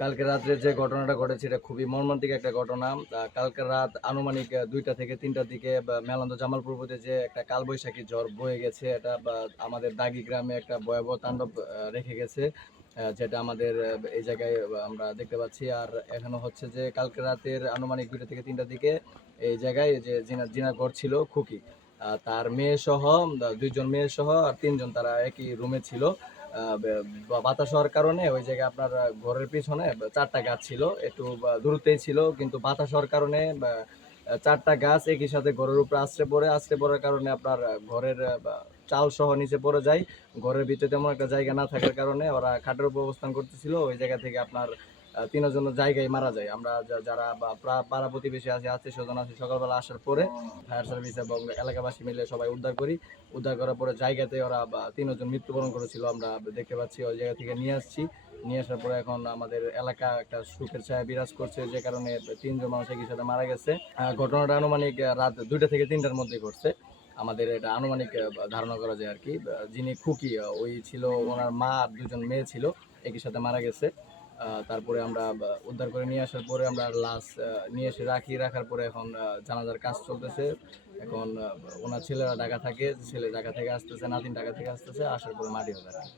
কালকে রাত্রে যে ঘটনাটা ঘটেছে এটা খুবই মর্মান্তিক একটা ঘটনা। কালকে রাত আনুমানিক ২টা থেকে ৩টার দিকে মেলান্দহ জামালপুর পথে যে একটা কালবৈশাখী ঝড় বয়ে গেছে, এটা আমাদের দাগী গ্রামে একটা ভয়াবহ তাণ্ডব রেখে গেছে, যেটা আমাদের এই জায়গায় আমরা দেখতে পাচ্ছি। আর এখনো হচ্ছে যে কালকে রাতের আনুমানিক ২টা থেকে ৩টার দিকে এই জায়গায় যে জিনার ঘর ছিল খুকি, তার মেয়ে সহ ২ জন মেয়ে সহ আর ৩ জন তারা একই রুমে ছিল। বাতাস হওয়ার কারণে ওই জায়গায় আপনার ঘরের পিছনে ৪টা গাছ ছিল, একটু দূরত্বেই ছিল, কিন্তু বাতাস হওয়ার কারণে ৪টা গাছ একই সাথে ঘরের উপরে আছড়ে পড়ার কারণে আপনার ঘরের চাল সহ নিচে পড়ে যায়। ঘরের ভিতরে তেমন একটা জায়গা না থাকার কারণে ওরা খাটের উপর অবস্থান করতেছিল, ওই জায়গা থেকে আপনার ৩ জনের জায়গায় মারা যায়। আমরা যারা পাড়া প্রতিবেশী আছে, আত্মীয় স্বজন আছে, সকালবেলা আসার পরে ফায়ার সার্ভিস এবং এলাকাবাসী মিলে সবাই উদ্ধার করি। উদ্ধার করার পরে জায়গাতে ওরা ৩ জন মৃত্যুবরণ করেছিল, আমরা দেখতে পাচ্ছি। ওই জায়গা থেকে নিয়ে আসছি, নিয়ে আসার পরে এখন আমাদের এলাকা একটা সুখের ছায়া বিরাজ করছে, যে কারণে ৩ জন মানুষ একই সাথে মারা গেছে। ঘটনাটা আনুমানিক রাত ২টা থেকে ৩টার মধ্যে ঘটছে, আমাদের এটা আনুমানিক ধারণা করা যায় আর কি। যিনি খুকি ওই ছিল, ওনার মা আর ২ জন মেয়ে ছিল, একই সাথে মারা গেছে। তারপরে আমরা উদ্ধার করে নিয়ে আসার পরে আমরা লাশ নিয়ে এসে রাখার পরে এখন জানাজার কাজ চলতেছে। এখন ওনার ছেলেরা ঢাকা থাকে, ছেলে ঢাকা থেকে আসতেছে, নাতিন ঢাকা থেকে আসতেছে, আসার পরে মাটি হবে আর কি।